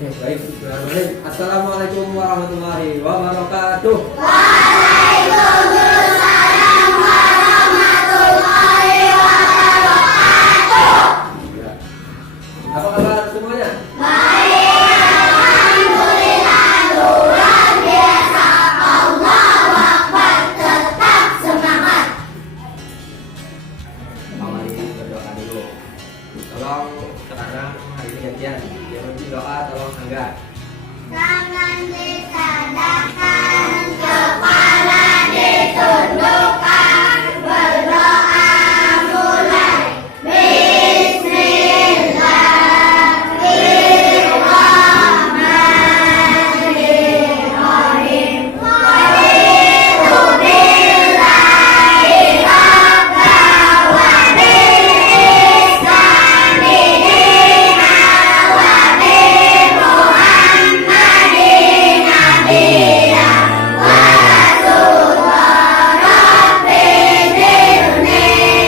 Baik, assalamualaikum warahmatullahi wabarakatuh. Waalaikumsalam warahmatullahi wabarakatuh. Ya. Apa kabar semuanya? Baik, alhamdulillah, luar biasa. Allahu Akbar, tetap semangat. Awali berdoa dulu. Tolong sekarang hari ini gantian. Yang penting doa tolong Angga. Tangan ditadahkan, kepala ditundukkan, berdoa mulai. Bismillahirrahmanirrahim. Walidu billahi rabba wa bil islami dina wa bi Muhammadin nabiyya wa rasulullah rabbi zidni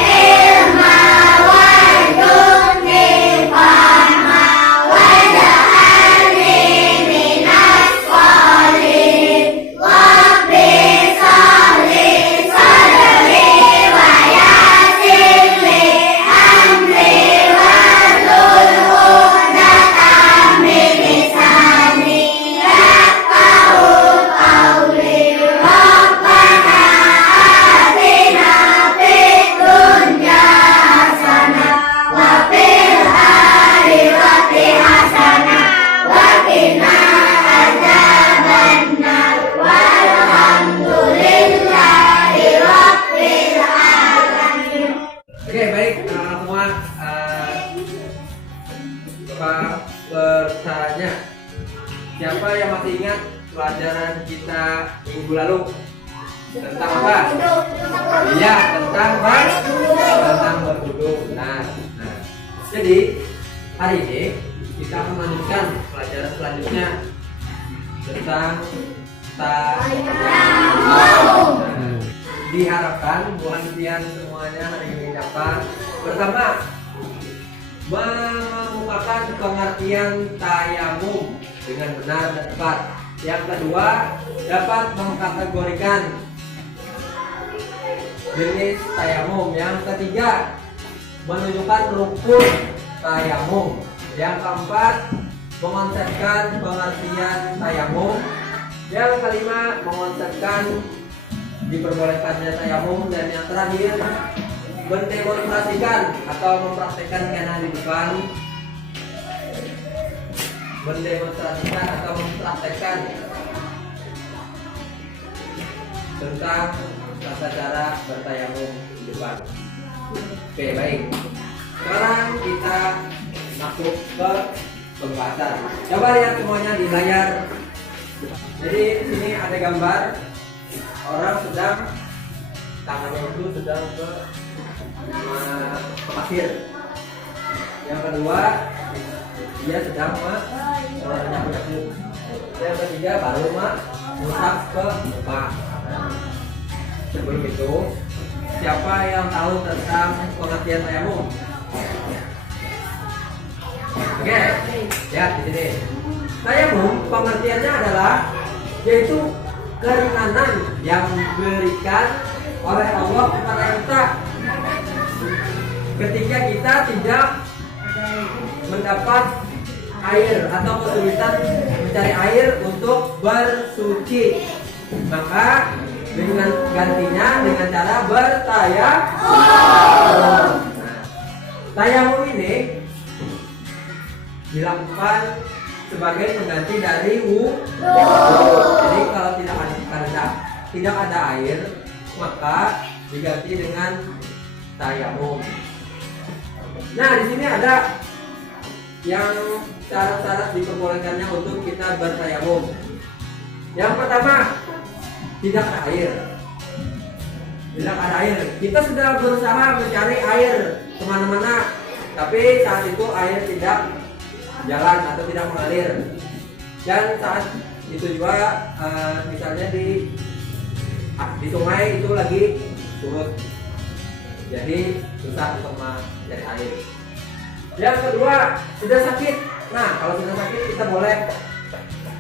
ilma warzuqni fahma waj'alni minas sholihin rabbi sholli sadri wa yassir li amri wahlul 'uqdatam min lisani yafqahu qawli rabbana atina fid dunya hasanah wa fil akhirati hasanah wa qina adzabannar walhamdulillahi rabbil alamin. Oke, baik semua. Coba bertanya, siapa yang masih ingat pelajaran kita minggu lalu tentang apa? Iya, tentang berwudu. Nah, jadi hari ini kita akan melanjutkan pelajaran selanjutnya tentang tayamum. Diharapkan buat kalian semuanya hari ini dapat pertama mengemukakan pengertian tayamum dengan benar dan tepat. Yang kedua, dapat mengkategorikan jenis tayamum. Yang ketiga, menunjukkan rukun tayamum. Yang keempat, mengonsepkan pengertian tayamum. Yang kelima, mengonsepkan diperbolehkannya tayamum. Dan yang terakhir, mendemonstrasikan atau mempraktekkan karena di depan, mendemonstrasikan atau mempraktekkan tentang tata cara bertayamum di depan. Oke, baik. Sekarang kita masuk ke pembahasan. Coba lihat semuanya di layar. Jadi di sini ada gambar orang sedang tangannya itu sedang ke pasir. Yang kedua, dia sedang menyapu-nyapu. Yang ketiga baru mengusap ke muka. Sebelum itu, siapa yang tahu tentang pengertian tayamum? Oke, ya di sini. Tayamum pengertiannya adalah yaitu keringanan yang diberikan oleh Allah kepada kita ketika kita tidak mendapat air atau kesulitan mencari air untuk bersuci, maka dengan gantinya dengan cara bertayamum. Tayamum ini dilakukan sebagai pengganti dari wudu. Jadi kalau tidak ada air, maka diganti dengan tayamum. Nah, di sini ada yang syarat-syarat diperbolehkannya untuk kita bertayamum. Yang pertama, tidak ada air. Tidak ada air. Kita sudah berusaha mencari air kemana-mana, tapi saat itu air tidak jalan atau tidak mengalir. Dan saat itu juga misalnya di sungai itu lagi surut, jadi susah untuk mencari air. Yang kedua, sudah sakit Nah, kalau sudah sakit kita boleh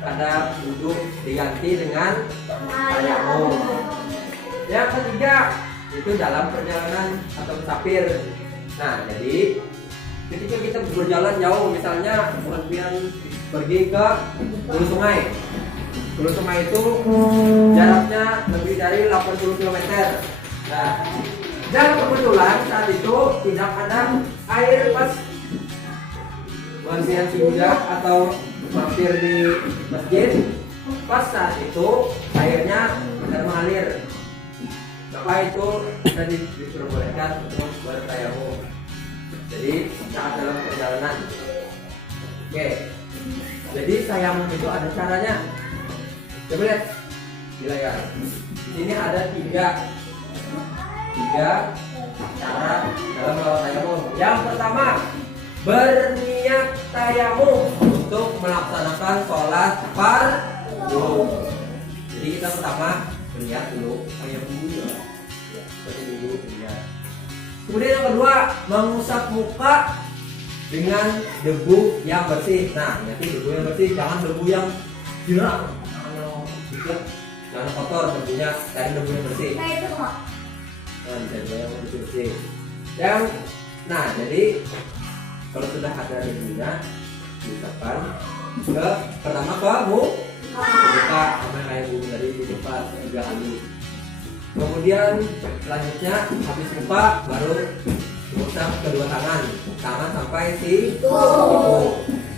ada wudhu diganti dengan tayamum. Yang ketiga itu dalam perjalanan atau musafir. Nah, jadi ketika kita berjalan jauh, misalnya kemudian pergi ke hulu sungai. Hulu sungai itu jaraknya lebih dari 80 km. Nah, dan kebetulan saat itu tidak ada air pas bersihan sudah atau mampir di masjid. Pas saat itu airnya tidak mengalir, maka itu sudah diperbolehkan untuk bertayamum. Jadi saat dalam perjalanan. Oke. Jadi tayamum itu ada caranya. Coba lihat di layar. Di sini ada tiga cara dalam melakukan tayamum. Yang pertama, berniat tayamum untuk melaksanakan sholat fardu. Jadi kita pertama berniat dulu tayamum dulu. Seperti dulu berniat. Kemudian yang kedua, mengusap muka dengan debu yang bersih. Nah, nanti debu yang bersih, jangan debu yang jerak. Jangan kotor debunya, cari debu yang bersih. Nah, debu yang bersih. Nah, jadi kalau sudah ada debunya, diusapkan pertama ke muka, sama kayak bu dari di tempat 3 kali. Kemudian selanjutnya habis muka baru mengusap kedua tangan sampai siku.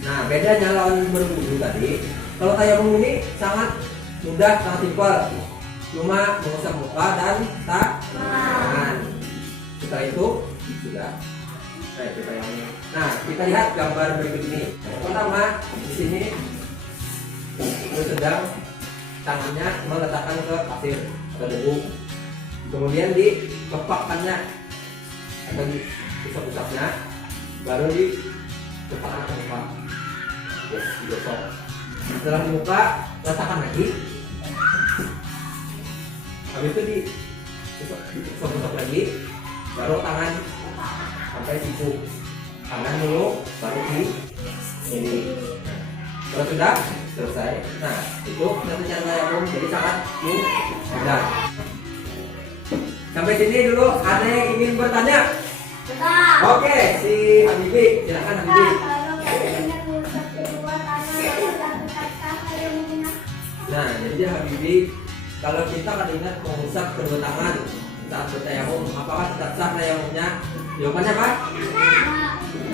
Nah, bedanya lawan berwudu tadi. Kalau tayamum ini sangat mudah, sangat simpel. Cuma mengusap muka dan tangan. Setelah itu sudah. Nah, kita lihat gambar berikut ini. Pertama, di sini itu sedang tangannya meletakkan ke pasir atau debu. Kemudian dikepakkannya atau diusap-usapnya, baru dikepakkan ke muka. Digosok. Setelah di muka, letakkan lagi. Habis itu diusap-usap lagi, baru tangan sampai siku. Tangan dulu, baru ini. Kalau sudah selesai, nah itu satu cara tayamum, jadi sangat mudah. Sampai sini dulu, ada yang ingin bertanya? Oke, si Habibi, silakan Habibi. Nah, jadi Habibi, kalau kita akan ingat mengusap kedua tangan saat bertayamum, apakah tetap sah tayamumnya? Jawabannya apa?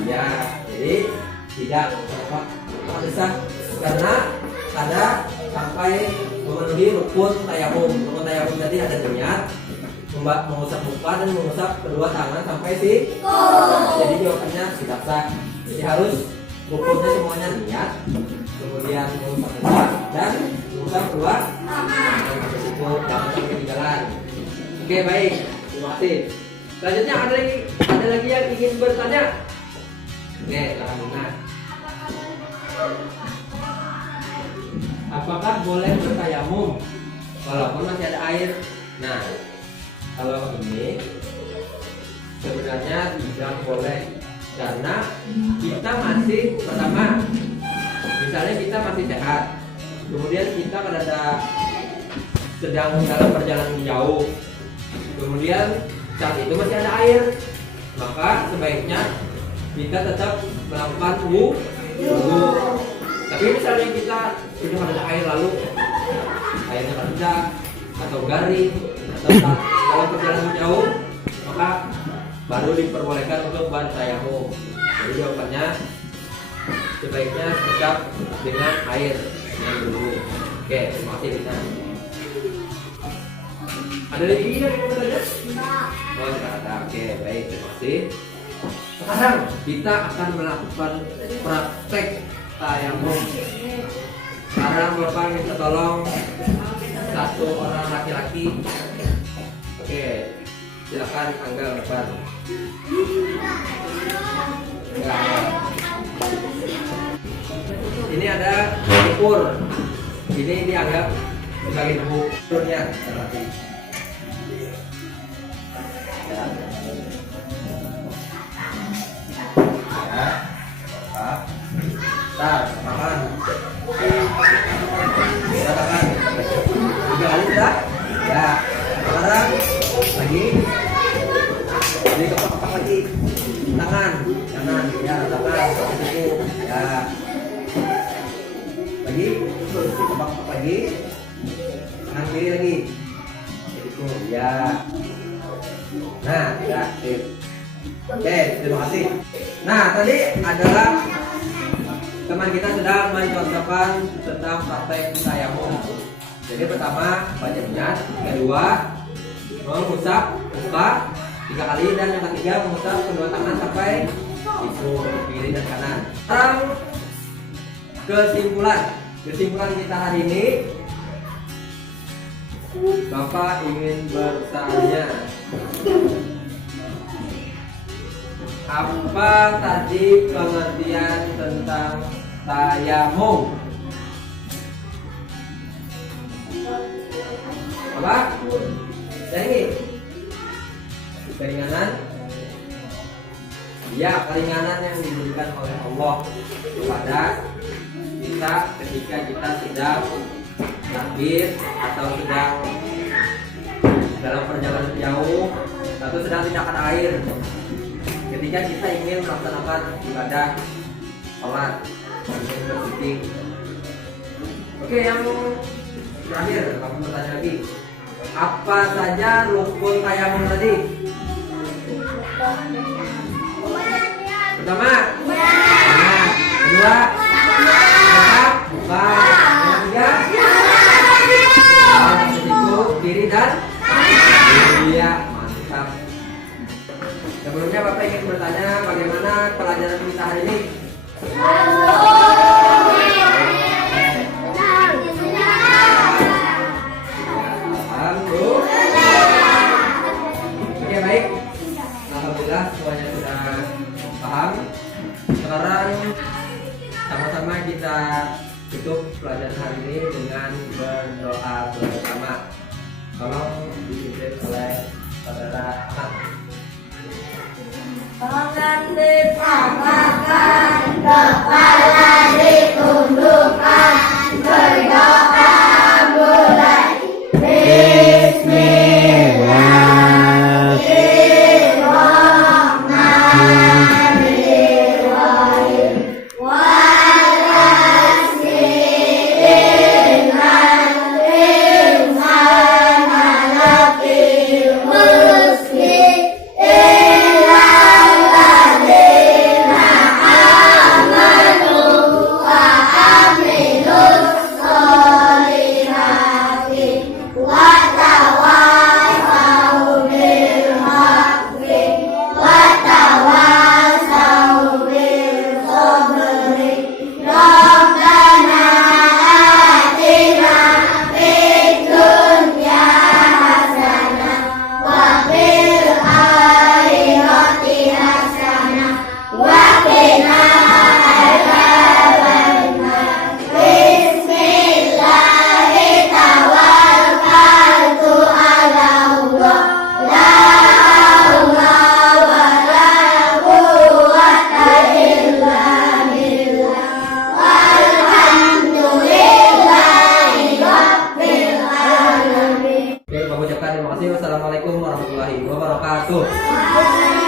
Ya, jadi tidak. Kenapa sah? Karena ada sampai memenuhi rukun tayamum. Rukun tayamum tadi ada niat, mengusap muka dan mengusap kedua tangan sampai siku. Jadi jawabannya tidak sah. Jadi harus rukunnya semuanya niat, kemudian mengusap muka dan mengusap kedua tangan sampai siku. Jangan sampai ketinggalan. Oke, baik. Terima kasih. Selanjutnya ada lagi yang ingin bertanya? Oke, silakan Bunda. Apakah boleh bertayamum walaupun masih ada air? Nah, kalau ini sebenarnya tidak boleh karena kita masih pertama, misalnya kita masih sehat, kemudian kita sedang dalam perjalanan jauh, kemudian saat itu masih ada air, maka sebaiknya kita tetap melakukan wudu. Tapi misalnya kita sudah ada air lalu airnya rendah atau garing atau dalam perjalanan jauh, maka baru diperbolehkan untuk bertayamum. Jadi jawabannya sebaiknya tetap dengan air yang dulu. Oke, terima kasih Rita. Ada lagi yang mau bertanya? Oh, tidak ada. Oke, baik, terima kasih. Sekarang kita akan melakukan praktek tayamum. Sekarang Bapak minta tolong satu orang laki-laki. Oke, silakan Angga depan. Ini ada ukur. Ini dianggap sebagai debu. Turunnya berarti. Bentar, tangan. Ya, tangan. 3 kali sudah. Ya. Sekarang lagi. Jadi kepak lagi. Tangan, kanan. Ya, tangan. Itu. Ya. Lagi. Kepak lagi. Tangan kiri lagi. Itu. Ya. Nah, ya. Sip. Oke, terima kasih. Nah, tadi adalah teman kita sedang mencontohkan tentang praktek tayamum. Jadi pertama baca niat, kedua mengusap muka 3 kali, dan yang ketiga mengusap kedua tangan sampai itu kiri dan kanan. Sekarang kesimpulan kita hari ini, Bapak ingin bertanya, apa tadi pengertian tentang tayamum? Apa? Jadi keringanan. Ya, keringanan yang diberikan oleh Allah kepada kita ketika kita sedang sakit atau sedang dalam perjalanan jauh atau sedang tidak ada air. Ketika kita ingin melaksanakan ibadah sholat, ingin bersuci. Oke, yang terakhir, kamu bertanya lagi, apa saja rukun tayamum tadi? Pertama, kedua, bukan, yang ketiga, itu kiri dan iya, mantap. Sebelumnya Bapak ingin bertanya bagaimana pelajaran kita hari ini? Oke, baik. Alhamdulillah semuanya sudah paham. Sekarang sama-sama kita tutup pelajaran hari ini dengan berdoa bersama. Tolong dipimpin oleh saudara Ahmad. Tangan ditambahkan, kepala ditundukkan, berdoa mulai. Bismillahirrahmanirrahim. Walasmi innal insana lafi khusr illa alladzina amanu wa amilus sholihati wa tawassaw bil haqqi wa tawassaw bil sabri. Rabbana atina fid dunya hasanah wa fil akhirati hasanah wa qina adzabannar. Bismillahi tawakkaltu ala Allah, la haula wa la quwwata illa billah. Walhamdulillahi rabbil alamin. Oke, Bapak ucapkan terima kasih. Wassalamualaikum warahmatullahi wabarakatuh. Waalaikumsalam.